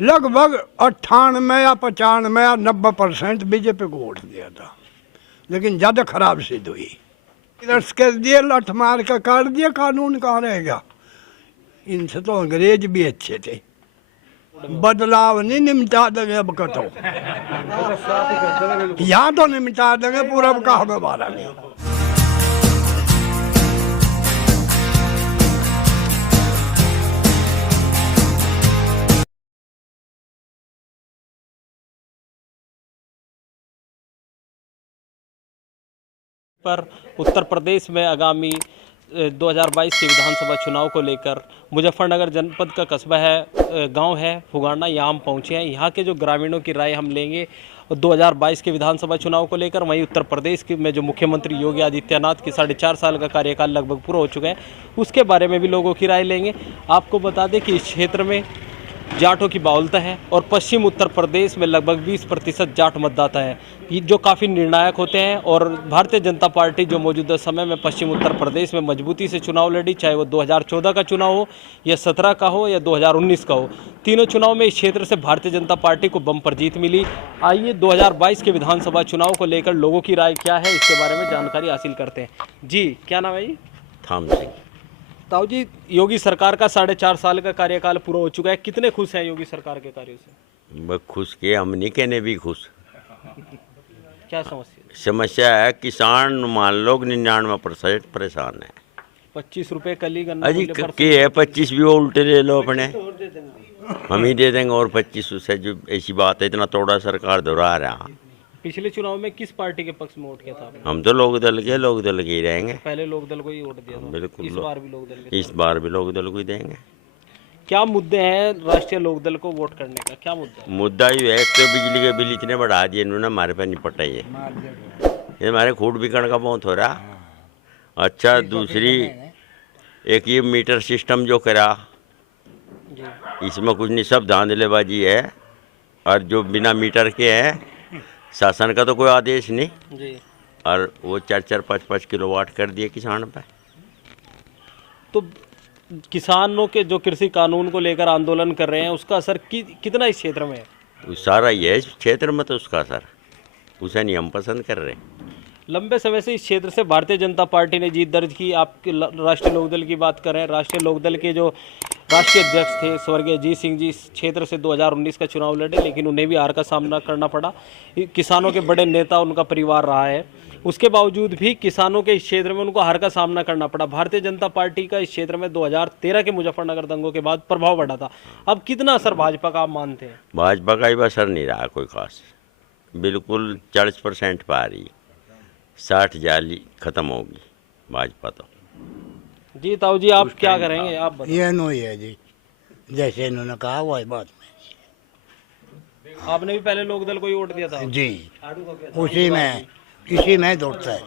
लगभग 98 या 95 या 90% बीजेपी को वोट दिया था, लेकिन ज़्यादा खराब सिद्ध हुई। इधर कह दिए लठ मार कर काट दिया, कानून कहाँ रहेगा। इनसे तो अंग्रेज भी अच्छे थे। बदलाव नहीं निमटा देंगे अब कतो, यहाँ तो निमटा देंगे, पूरब का हमें बारा नहीं। पर उत्तर प्रदेश में आगामी 2022 के विधानसभा चुनाव को लेकर मुजफ्फरनगर जनपद का कस्बा है, गांव है फुगाना, यहाँ हम पहुँचे हैं। यहाँ के जो ग्रामीणों की राय हम लेंगे 2022 के विधानसभा चुनाव को लेकर। वहीं उत्तर प्रदेश में जो मुख्यमंत्री योगी आदित्यनाथ की 4.5 साल का कार्यकाल लगभग पूरा हो चुका है, उसके बारे में भी लोगों की राय लेंगे। आपको बता दें कि इस क्षेत्र में जाटों की बाहुलता है और पश्चिम उत्तर प्रदेश में लगभग 20% जाट मतदाता है, जो काफ़ी निर्णायक होते हैं। और भारतीय जनता पार्टी जो मौजूदा समय में पश्चिम उत्तर प्रदेश में मजबूती से चुनाव लड़ी, चाहे वो 2014 का चुनाव हो या 17 का हो या 2019 का हो, तीनों चुनाव में इस क्षेत्र से भारतीय जनता पार्टी को बम्पर जीत मिली। आइए 2022 के विधानसभा चुनाव को लेकर लोगों की राय क्या है, इसके बारे में जानकारी हासिल करते हैं। जी, क्या नाम है जी? थाम सिंह। ताऊ जी, योगी सरकार का 4.5 साल का कार्यकाल पूरा हो चुका है, कितने खुश हैं योगी सरकार के कार्यों से? बस खुश के हम नहीं कहने भी खुश। क्या समस्या? समस्या है किसान मान लो 99% परेशान है। 25 रुपए कली गन्ना अजी मूल्य पर के है 25 भी वो उल्टे ले लो अपने, हम ही दे देंगे और 25 उससे जो ऐसी बात है, इतना तोड़ा सरकार दोहरा रहा। पिछले चुनाव में किस पार्टी के पक्ष में वोट किया था आपने? हम तो लोक दल के ही रहेंगे। पहले लोक दल को ही वोट दिया था। बिल्कुल। इस बार भी लोक दल के? इस बार भी लोक दल को ही देंगे। क्या मुद्दे हैं राष्ट्रीय लोक दल को वोट करने का, क्या मुद्दा है? मुद्दा ये है तो बिजली के बिल इतने बढ़ा दिए इन्होंने, हमारे पे निपटा ये हमारे खूट बिकन का बहुत हो रहा। अच्छा, दूसरी एक ये मीटर सिस्टम जो करा, इसमें कुछ नहीं, सब धांधलेबाजी है। और जो बिना मीटर के हैं, शासन का तो कोई आदेश नहीं जी। और वो 4-4, 5-5 किलोवाट कर दिए किसान पे। तो किसानों के जो कृषि कानून को लेकर आंदोलन कर रहे हैं, उसका असर कितना इस क्षेत्र में है? वो सारा ही है इस क्षेत्र में, तो उसका असर उसे नहीं हम पसंद कर रहे। लंबे समय से इस क्षेत्र से भारतीय जनता पार्टी ने जीत दर्ज की। आप राष्ट्रीय लोकदल की बात करें, राष्ट्रीय लोकदल के जो राष्ट्रीय अध्यक्ष थे स्वर्गीय अजीत सिंह जी, इस क्षेत्र से 2019 का चुनाव लड़े, लेकिन उन्हें भी हार का सामना करना पड़ा। किसानों के बड़े नेता उनका परिवार रहा है, उसके बावजूद भी किसानों के इस क्षेत्र में उनको हार का सामना करना पड़ा। भारतीय जनता पार्टी का इस क्षेत्र में 2013 के मुजफ्फरनगर दंगों के बाद प्रभाव बढ़ा था। अब कितना असर भाजपा का आप मानते हैं? भाजपा का ही असर नहीं रहा कोई खास, बिल्कुल 40% पा रही, 60 जाली खत्म होगी भाजपा तो। जी ताऊ जी, आप क्या करेंगे? आप बताइए। ये नहीं है जी, जैसे इन्होंने कहा वही बात में। आपने भी पहले लोकदल को ही वोट दिया था? जी, उसी में इसी में दौड़ता है।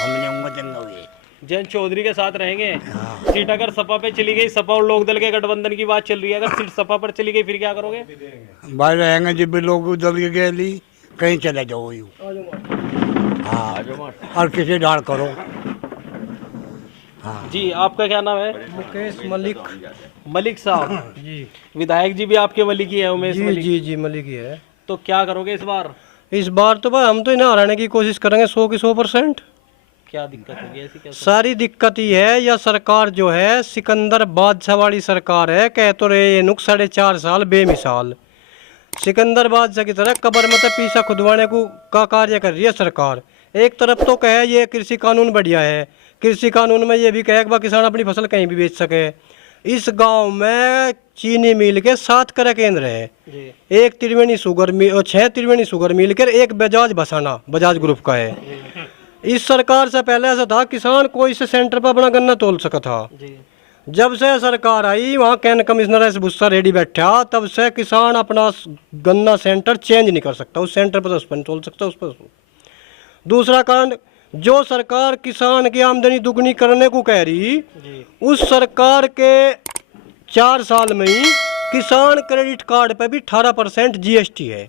हमने उम्मीद हुई जयंत चौधरी के साथ रहेंगे। सीट अगर सपा पे चली गई, सपा और लोकदल के गठबंधन की बात चल रही है, अगर सीट सपा पर चली गई फिर क्या करोगे? भाई रहेंगे जब भी लोग दल के लिए कहीं चले जाओ यूँ। हाँ, और किसी डाल करो। हाँ जी, आपका क्या नाम है? मुकेश मलिक। मलिक साहब जी विधायक जी भी आपके मलिक ही है, उमेश जी मलिक। जी जी मलिक ही है। तो क्या करोगे इस बार? इस बार तो भाई हम तो इन्हें हराने की कोशिश करेंगे 100 की 100%। क्या दिक्कत होगी ऐसी? क्या सारी दिक्कत ही है, यह सरकार जो है सिकंदर बादशाह वाली सरकार है। कह तो रहे ये नुक 4.5 साल बेमिसाल सिकंदर बादशाह की तरह कब्र में तो पीछा खुदवाने को का कार्य कर रही है सरकार। एक तरफ तो कहे ये कृषि कानून बढ़िया है, कृषि कानून में ये भी कहे कि किसान अपनी फसल कहीं भी बेच सके। इस गांव में चीनी मिल के 7 क्रय केंद्र है, जी। एक त्रिवेणी शुगर मिल और 6 त्रिवेणी शुगर मिल कर एक बजाज बसाना बजाज ग्रुप का है। इस सरकार से पहले ऐसा था किसान कोई से सेंटर पर अपना गन्ना तोल सका था। जी। जब से सरकार आई, वहाँ कैन कमिश्नर ऐसे भुस्सा रेडी बैठा, तब से किसान अपना गन्ना सेंटर चेंज नहीं कर सकता। उस सेंटर पर 10 पन तोल सकता, उस पर। दूसरा कारण, जो सरकार किसान की आमदनी दुगनी करने को कह रही, उस सरकार के 4 साल में ही किसान क्रेडिट कार्ड पे भी 18% GST है।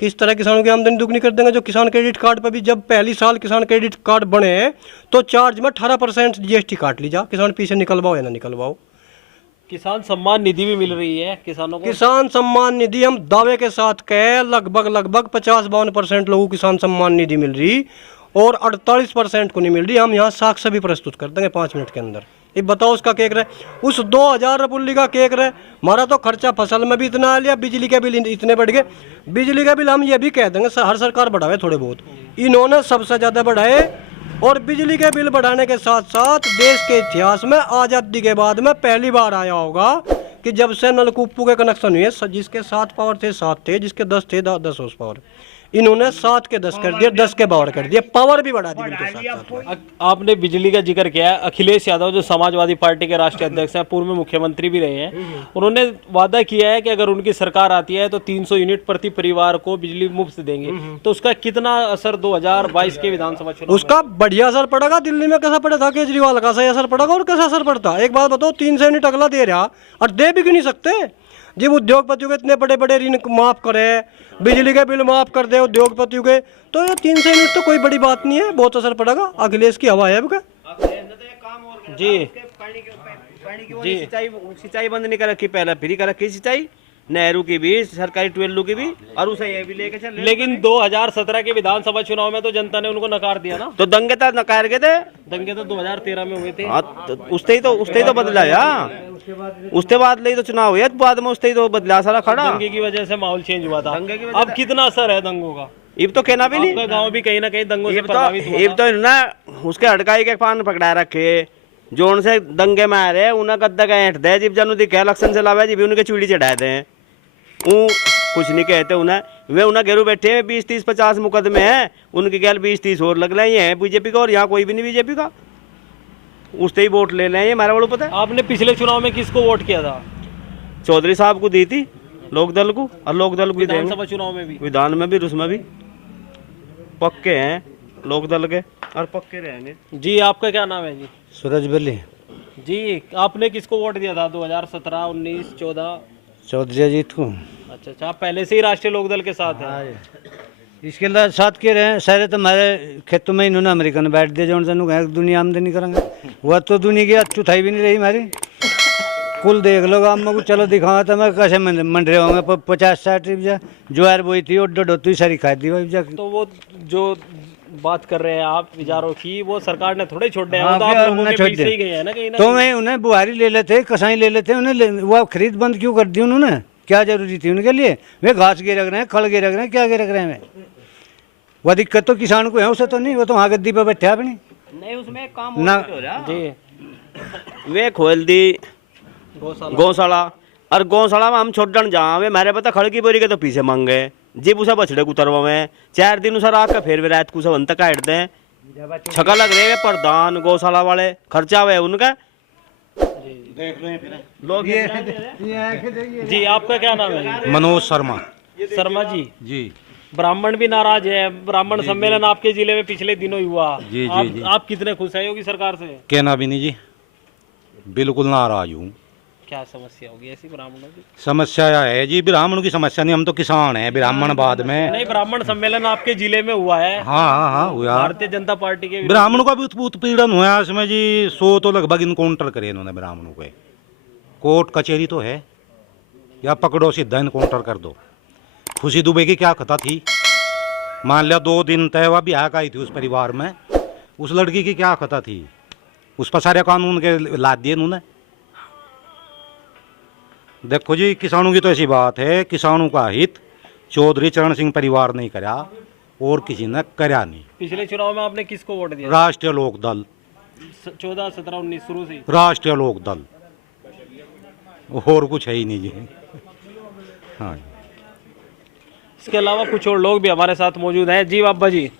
किस तरह किसानों की आमदनी दुगनी कर देंगे? जो किसान क्रेडिट कार्ड पे भी जब पहली साल किसान क्रेडिट कार्ड बने तो चार्ज में 18% GST काट लीजा, किसान पीछे निकलवाओ या ना निकलवाओ। किसान सम्मान निधि भी मिल रही है किसानों को। किसान सम्मान निधि हम दावे के साथ कहे लगभग 50-52% लोगों को किसान सम्मान निधि मिल रही और 48% को नहीं मिल रही। हम यहाँ साक्ष्य भी प्रस्तुत कर देंगे 5 मिनट के अंदर। ये बताओ उसका केक रहे उस 2000 रुपये का केक रहे। हमारा तो खर्चा फसल में भी इतना आ लिया, बिजली के बिल इतने बढ़ गए। बिजली का बिल हम ये भी कह देंगे हर सरकार बढ़ावे थोड़े बहुत, इन्होंने सबसे ज़्यादा बढ़ाए। और बिजली के बिल बढ़ाने के साथ साथ देश के इतिहास में आज़ादी के बाद में पहली बार आया होगा कि जब से नलकूपों के कनेक्शन हुए, जिसके 7 पावर थे 7 थे, जिसके 10 थे 10 हाउस पावर, इन्होंने 7 के 10 कर दिए, 10 के पावर कर दिए, पावर भी बढ़ा दी बिल्कुल साथ। आपने बिजली का जिक्र किया है। अखिलेश यादव जो समाजवादी पार्टी के राष्ट्रीय अध्यक्ष हैं, पूर्व में मुख्यमंत्री भी रहे हैं, उन्होंने वादा किया है कि अगर उनकी सरकार आती है तो 300 यूनिट प्रति परिवार को बिजली मुफ्त देंगे। तो उसका कितना असर 2022 के विधानसभा चुनाव उसका बढ़िया असर पड़ेगा। दिल्ली में कैसा पड़ा था केजरीवाल का, सही असर पड़ेगा। और कैसा असर पड़ता, एक बात बताओ, 300 यूनिट अगला दे रहा और दे भी क्यों नहीं सकते। जब उद्योगपतियों के इतने बड़े बड़े ऋण माफ करे, बिजली के बिल माफ कर दे उद्योगपतियों के, तो ये 300 यूनिट तो कोई बड़ी बात नहीं है, बहुत असर पड़ेगा। अखिलेश की हवा है अब क्या। जी जी सिंचाई बंद नहीं कर रखी, पहले फ्री कर रखी सिंचाई, नेहरू की भी, सरकारी ट्वेल्व की भी, और उसे ये भी लेके चल। लेकिन 2017 के विधानसभा चुनाव में तो जनता ने उनको नकार दिया ना। तो दंगे तो नकार गए थे, दंगे तो 2013 में हुए थे। हाँ, तो उससे ही तो बदला यार, उसके बाद ले तो चुनाव हुआ, बाद में उससे ही तो बदला सारा खड़ा। दंगे की वजह से माहौल चेंज हुआ था। दंगे की वजह अब कितना असर है दंगों का? इब तो कहना भी नहीं, आपका गांव भी कहीं ना कहीं दंगों से प्रभावित हुआ इब तो ना उसके हड़काई के पान पकड़ा रखे, जोन से दंगे में आ रहे उन्हें गद्दा का ऐंठ दे, जिब जनू दिखे इलेक्शन से लावे जी उनके चूड़ी चढ़ा दे, कुछ नहीं कहते उन्हें। वे उन्हें घेरू बैठे हैं, 20, 30, 50 मुकदमे हैं, उनके गैल 20, 30 और लग रहे हैं बीजेपी का, और यहाँ कोई भी नहीं बीजेपी का, उससे ही वोट ले लें। हमारा बड़ा पता है। आपने पिछले चुनाव में किसको वोट किया था? चौधरी साहब को दी थी, लोकदल को, और लोकदल को विधानसभा चुनाव में भी, विधान में भी, उसमें भी पक्के हैं लोकदल के, और पक्के रहेंगे। जी आपका क्या नाम है जी? सूरज बली जी आपने किसको वोट दिया था 2017, 19, 14? चौधरी अजीत को। अच्छा, आप पहले से ही राष्ट्रीय लोकदल के साथ हैं। इसके साथ के रहे सारे तो हमारे खेतों में इन्होंने अमेरिकन बैठ दिया, जो दुनिया आमदनी करेंगे, वह तो दुनिया की चौथाई भी नहीं रही हमारी। कुल देख लो गाँव में, चलो दिखाओ तो मैं कैसे मंडरे होंगे, 50-60 ज्वार बोई थी और डोती सारी खा दी वही। तो वो जो बात कर रहे हैं आप विचारों की, वो सरकार ने थोड़े छोड़ दिया, हाँ, तो आप फिर लोगों उन्हें के छोड़ बीच से दिया। ही गए हैं ना कहीं ना तो कहीं। मैं उन्हें बुहारी ले लेते, कसाई ले लेते, उन्हें वो खरीद बंद क्यों कर दी उन्होंने? क्या जरूरी थी उनके लिए? वे घास गे रख रहे हैं, खल गे रख रहे हैं, क्या गे रख रहे हैं? वह दिक्कत तो किसान को है, उसे तो नहीं, वो तो वहाँ गद्दी पे बैठे अपनी नहीं, उसमें काम ना। हो रहा जी वे खोल दी गौशाला, और गौशाला में हम छोड़न जा वे मेरे पता खड़की बोरी के तो पीछे मांग गए, जिब उसे बछड़े उतरवा में 4 दिन उसे रात का फिर रात को अंत काट दें, छका लग रहे प्रधान गौशाला वाले खर्चा हुए उनका। लोग जी आपका क्या नाम है? मनोज शर्मा। शर्मा जी। जी ब्राह्मण भी नाराज है, ब्राह्मण सम्मेलन आपके जिले में पिछले दिनों हुआ। जी, आप, जी। आप कितने खुश हैं योगी सरकार से? कहना भी नहीं जी, बिल्कुल नाराज हूँ। क्या समस्या होगी ऐसी ब्राह्मणों की? समस्या है जी, ब्राह्मणों की समस्या नहीं, हम तो किसान हैं, ब्राह्मण बाद में। नहीं, ब्राह्मण सम्मेलन आपके जिले में हुआ है। हाँ हुआ। भारतीय जनता पार्टी के ब्राह्मणों का भी उत्पीड़न हुआ है इसमें जी। 100 तो लगभग इनकाउंटर करे इन्होंने ब्राह्मणों के। कोर्ट कचहरी तो है, या पकड़ो सीधा इनकाउंटर कर दो। खुशी दुबे की क्या कथा थी, मान लिया 2 दिन तय हुआ, ब्याह का आई थी उस परिवार में, उस लड़की की क्या कथा थी, उस पर सारे कानून के लाद दिए इन्होंने। देखो जी, किसानों की तो ऐसी बात है, किसानों का हित चौधरी चरण सिंह परिवार नहीं करा और किसी ने करा नहीं। पिछले चुनाव में आपने किसको वोट दिया? राष्ट्रीय लोकदल, 14, 17, 19 शुरू से ही। राष्ट्रीय लोकदल, और कुछ है ही नहीं जी। हाँ, इसके अलावा कुछ और लोग भी हमारे साथ मौजूद हैं। जी बाबा जी,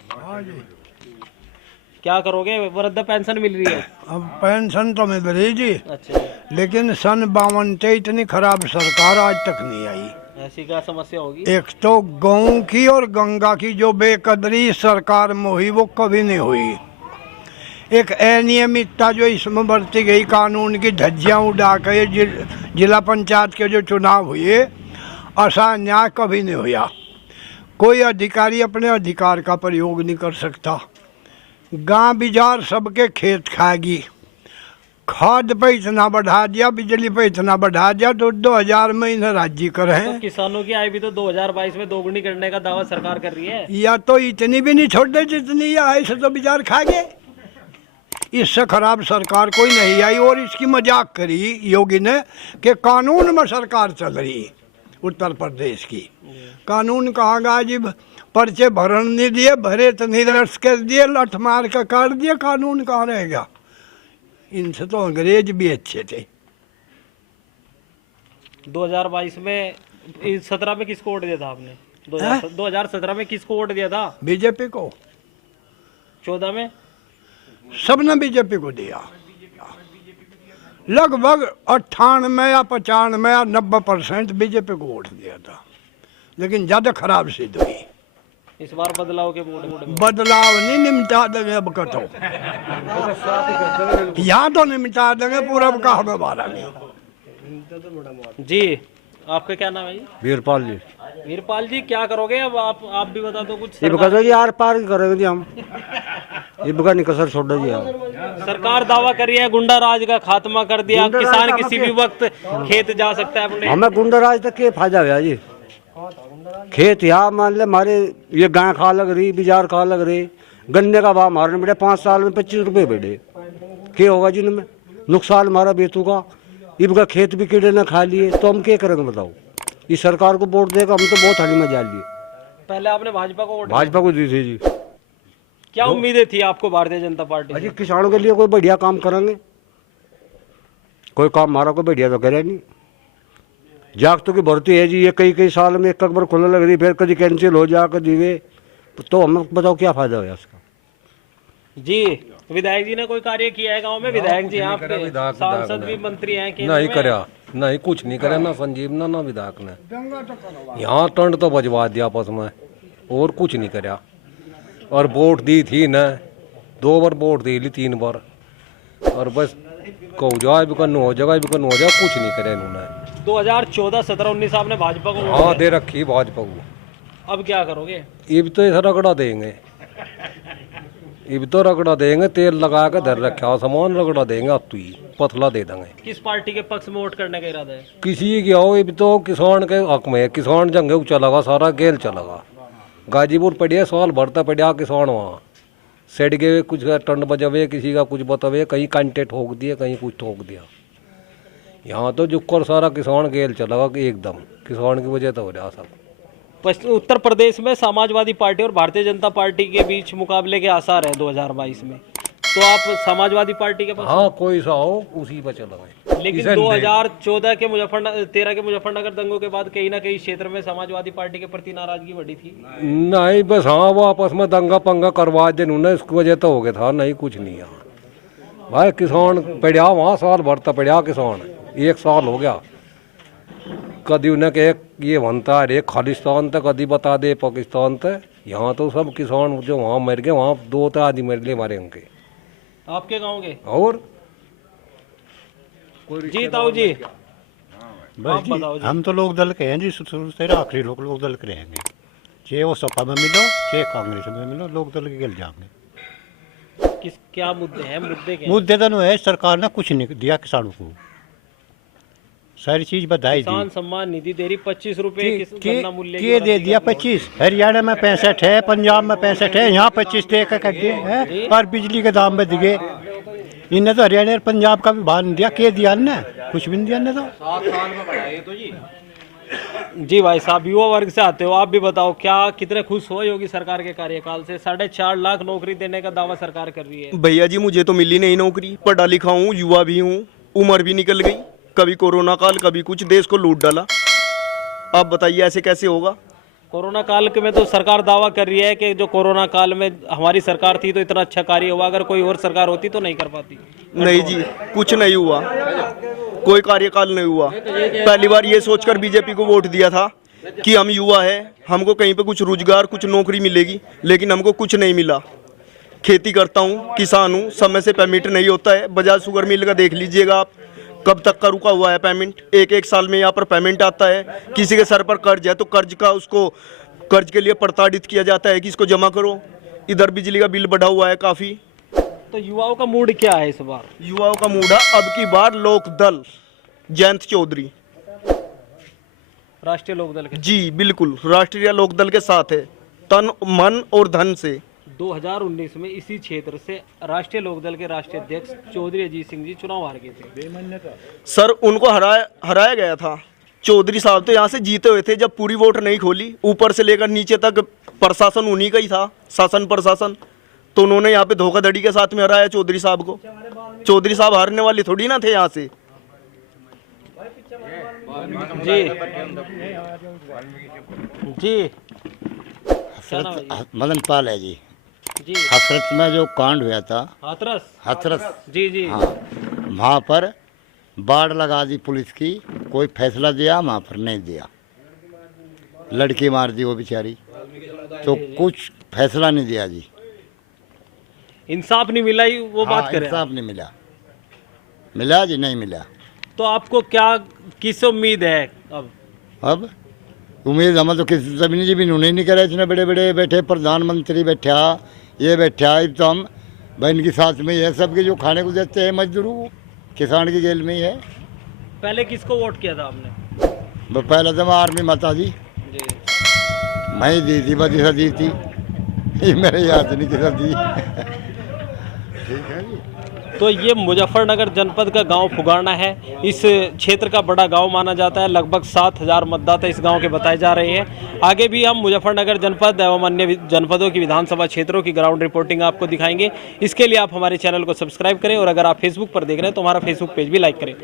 क्या करोगे? वृद्ध पेंशन मिल रही है? अब पेंशन तो मिल रही जी, अच्छा, लेकिन सन 52 से इतनी खराब सरकार आज तक नहीं आई। ऐसी क्या समस्या होगी? एक तो गाँव की और गंगा की जो बेकदरी सरकार में हुई वो कभी नहीं हुई। एक अनियमितता जो इसमें बरती गई, कानून की धज्जियाँ उड़ा कर जिला पंचायत के जो चुनाव हुए, ऐसा न्याय कभी नहीं हुआ। कोई अधिकारी अपने अधिकार का प्रयोग नहीं कर सकता। गांव बिजार सबके खेत खाएगी, खाद पे इतना बढ़ा दिया, बिजली पे इतना बढ़ा दिया, तो 2000 में इन्हें राज्य करे तो हैं। किसानों की आय भी तो 2022 में दोगुनी करने का दावा सरकार कर रही है। या तो इतनी भी नहीं छोड़ते जितनी ये आए से तो बेचार खा गए। इससे खराब सरकार कोई नहीं आई। और इसकी मजाक करी योगी ने कि कानून में सरकार चल रही उत्तर प्रदेश की। कानून कहाँ गा जी, पर्चे भरण नहीं दिए, भरे तो नहीं रस के दिए, लठ मार के काट दिए, कानून कहाँ रहेगा। इनसे तो अंग्रेज भी अच्छे थे। 2022 में 17 में किसको वोट दिया था आपने? 2017 में किसको वोट दिया था? बीजेपी को। 14 में सबने बीजेपी को दिया। लगभग 98 या 95 या 90% बीजेपी को वोट दिया था, लेकिन ज्यादा खराब सिद्ध हुई। इस बार बदलाव के वोट में बदलाव नहीं निमटा देंगे अब कतो, यहाँ तो निमटा देंगे पूरा का हमें बारा नहीं। जी आपका क्या नाम है जी? वीरपाल जी। वीरपाल जी क्या करोगे अब? आप भी बता दो कुछ। ये बता जी यार पार करेंगे जी हम, ये बका नहीं कसर छोड़ जी हम। सरकार दावा कर रही है गुंडा राज का खात्मा कर दिया, किसान किसी भी वक्त खेत जा सकता है अपने। हमें गुंडा राज तक के फायदा हुआ जी। खेत यहाँ मान ले हमारे ये गाय खा लग रही, बिजार खा लग रही, गन्ने का भाव मारने बेटे 5 साल में 25 रुपये बेटे, क्या होगा जी इनमें नुकसान हमारा बेतू का। इनका खेत भी कीड़े ने खा लिए, तो हम क्या करेंगे बताओ। इस सरकार को वोट देगा, हम तो बहुत हानि में जा लिए। पहले आपने भाजपा को वोट भाजपा को दी थी जी। क्या उम्मीदें थी आपको भारतीय जनता पार्टी से? अजी किसानों के लिए कोई बढ़िया काम करेंगे, कोई काम हमारा कोई बढ़िया तो करे नहीं। जागतों की भर्ती है जी, ये कई साल में एक बार खुलने लग रही, फिर कभी कैंसिल हो जा कभी वे, तो हमें बताओ क्या फायदा हुआ इसका। जी विधायक जी ने कोई कार्य किया है गांव में? विधायक जी आपके सांसद भी मंत्री हैं केंद्र नहीं में। करया, नहीं कुछ नहीं करे, ना संजीव ना विधायक ने। यहाँ टंड तो बजवा दिया आपस में, और कुछ नहीं करया। और वोट दी थी न, 2 बार वोट दी ली, 3 बार, और बस कहो जाए भी करना हो जाएगा, भी करना हो जाए, कुछ नहीं करे इन्होंने। 2014, 17, 19 आपने भाजपा को हाँ दे रखी भाजपा को। अब क्या करोगे? ये भी तो ऐसा रगड़ा देंगे, ये भी तो रगड़ा देंगे, तेल लगा के धर रखा सामान रगड़ा देंगे, अब तो ही पतला दे देंगे। किस पार्टी के पक्ष में वोट करने का इरादा है? किसी की आओ, ये भी तो किसान के हक में है। किसान जंगे चलेगा, सारा गेल चलेगा। गाजीपुर पड़िया साल भरता पड़िया किसान वहाँ सेट गए, कुछ टंड बजावे, किसी का कुछ बतावे, कहीं कांटे ठोक दिया, कहीं कुछ ठोक दिया। यहाँ तो जुक्कर सारा किसान गेल चलेगा कि एकदम किसान की वजह तो हो रहा सब। उत्तर प्रदेश में समाजवादी पार्टी और भारतीय जनता पार्टी के बीच मुकाबले के आसार हैं 2022 में, तो आप समाजवादी पार्टी के पास? हाँ कोई सा हो उसी पर चलेगा। लेकिन 2014 के 13 के मुजफ्फरनगर दंगों के बाद कहीं ना कहीं क्षेत्र में समाजवादी पार्टी के प्रति नाराजगी बढ़ी थी। नहीं बस हाँ वो आपस में दंगा पंगा करवा दे उन्होंने, इसकी वजह तो हो गया था, नहीं कुछ नहीं। यहाँ भाई किसान पड़ा वहाँ साल भरता पड़ा किसान, 1 साल हो गया। कभी उन्हें कहे ये बनता है खालिस्तान तक, कभी बता दे पाकिस्तान तक। यहाँ तो सब किसान जो वहाँ मर गए, वहाँ 2 आदमी मर गए हमारे उनके, आपके गांव के। और जी ताऊ जी बस जी, हम तो लोक दल के हैं जी, शुरू से आखिरी लोक दल के रहेंगे। चाहे वो सपा में मिलो, चाहे कांग्रेस में मिलो, लोक दल के गिल जाएंगे। किस क्या मुद्दे हैं? मुद्दे क्या हैं? मुद्दे तो है सरकार ने कुछ नहीं दिया किसानों को, सारी चीज बताई किसान दी। सम्मान निधि दे रही 25 रुपए गन्ना मूल्य की के दे वृद्धि दिया करने को। 25, हरियाणा में 65 है, पंजाब में 65 है, यहाँ 25 दे कर दिए हैं। और बिजली के दाम में दिए, इन्हें तो हरियाणा और पंजाब का भी भार नहीं दिया। के दिया ने कुछ भी नहीं दिया ने तो। जी भाई साहब युवा वर्ग से आते हो, आप भी बताओ क्या कितने खुश हो योगी सरकार के कार्यकाल से? 4.5 लाख नौकरी देने का दावा सरकार कर रही है। भैया जी मुझे तो मिली नहीं नौकरी, पढ़ा लिखा हूँ, युवा भी हूँ, उम्र भी निकल गई, कभी कोरोना काल कभी कुछ, देश को लूट डाला। आप बताइए ऐसे कैसे होगा? कोरोना काल के में तो सरकार दावा कर रही है कि जो कोरोना काल में हमारी सरकार थी तो इतना अच्छा कार्य हुआ, अगर कोई और सरकार होती तो नहीं कर पाती। नहीं जी कुछ नहीं हुआ, कोई कार्यकाल नहीं हुआ। पहली बार ये सोचकर बीजेपी को वोट दिया था कि हम युवा है, हमको कहीं पे कुछ रोजगार कुछ नौकरी मिलेगी, लेकिन हमको कुछ नहीं मिला। खेती करता हूँ, किसान हूँ, समय से पेमेंट नहीं होता है। बजाज शुगर मिल का देख लीजिएगा आप, कब तक का रुका हुआ है पेमेंट। एक साल में यहाँ पर पेमेंट आता है। किसी के सर पर कर्ज है तो कर्ज का उसको कर्ज के लिए प्रताड़ित किया जाता है कि इसको जमा करो। इधर बिजली का बिल बढ़ा हुआ है काफ़ी, तो युवाओं का मूड क्या है इस बार? युवाओं का मूड है अब की बार लोकदल, जयंत चौधरी राष्ट्रीय लोकदल के जी बिल्कुल राष्ट्रीय लोकदल के साथ है, तन मन और धन से। 2019 में इसी क्षेत्र से राष्ट्रीय लोकदल के राष्ट्रीय अध्यक्ष चौधरी अजीत सिंह जी चुनाव हार गए थे। सर उनको हराया गया था। चौधरी साहब तो यहाँ से जीते हुए थे जब पूरी वोट नहीं खोली, ऊपर से लेकर नीचे तक प्रशासन उन्हीं का ही था, शासन प्रशासन, तो उन्होंने यहाँ पे धोखाधड़ी के साथ में हराया चौधरी साहब को। चौधरी साहब हारने वाले थोड़ी ना थे यहाँ से। जी जी क्या नाम है जी? मदन पाल है जी। जी हसरत में जो कांड हुआ था, हाथरस जी जी हाँ, वहाँ पर बाढ़ लगा दी पुलिस की, कोई फैसला दिया वहाँ पर नहीं दिया, लड़की मार दी वो बेचारी, तो कुछ फैसला नहीं दिया जी। इंसाफ नहीं मिला ही वो बात हाँ, करें। इंसाफ नहीं मिला, मिला जी नहीं मिला। तो आपको क्या किस उम्मीद है अब उम्मीद हम तो किसी जमीन जी भी नहीं करे, इतने बड़े बड़े बैठे प्रधानमंत्री बैठा, ये बैठा, अब तो हम बहन के साथ में है, सबके जो खाने को देते हैं मजदूरों किसान की जेल में ही है। पहले किसको वोट किया था आपने? पहले तो आर्मी माता जी जी मैं ही दी थी, बदी सा दी थी, ये मेरे याद नहीं किसा दी। ठीक है जी। तो ये मुजफ्फरनगर जनपद का गांव फुगाना है। इस क्षेत्र का बड़ा गांव माना जाता है। लगभग 7,000 मतदाता इस गांव के बताए जा रहे हैं। आगे भी हम मुजफ्फरनगर जनपद एवं अन्य जनपदों की विधानसभा क्षेत्रों की ग्राउंड रिपोर्टिंग आपको दिखाएंगे। इसके लिए आप हमारे चैनल को सब्सक्राइब करें और अगर आप फेसबुक पर देख रहे हैं तो हमारा फेसबुक पेज भी लाइक करें।